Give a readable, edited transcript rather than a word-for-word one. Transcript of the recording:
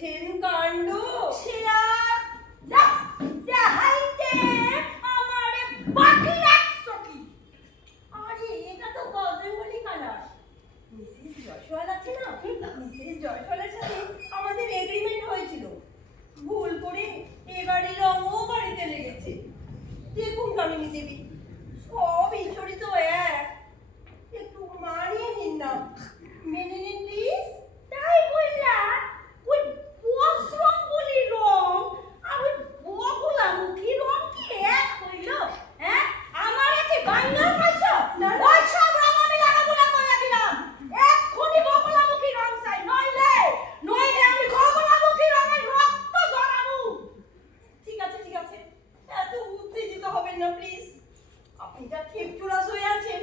দেখেছেন কাণ্ড? সে আর দেখাইতে আমার বাকি রাখছো কি? আরে এটা তো বজরঙ্গলি কালার। মিসেস জয়সওয়াল আছে না, মিসেস জয়সওয়ালের সাথে আমাদের এগ্রিমেন্ট হয়েছিল, ভুল করে এবারে রঙও বাড়িতে লেগেছে। দেখুন কামিনী দেবী, সব ঈশ্বরই তো এক, একটু মানিয়ে নিন না, মেনে নিন প্লিজ। তাই বললা ওই বজরঙ্গলি রং আর ওই বগলামুখী রং কি এক হইল? হ্যাঁ, আমার কি বাংলা পাইছো? না, না। ওই সব রং আমি লাগাবো না কইয়া দিলাম। এক্ষুনি বগলামুখী রং চাই, নইলে আমি বগলামুখী রঙের রক্ত ঝরাবো। ঠিক আছে, এত উত্তেজিত হবেন না প্লিজ। আপনি যা ক্ষেপচুরাস হয়ে আছেন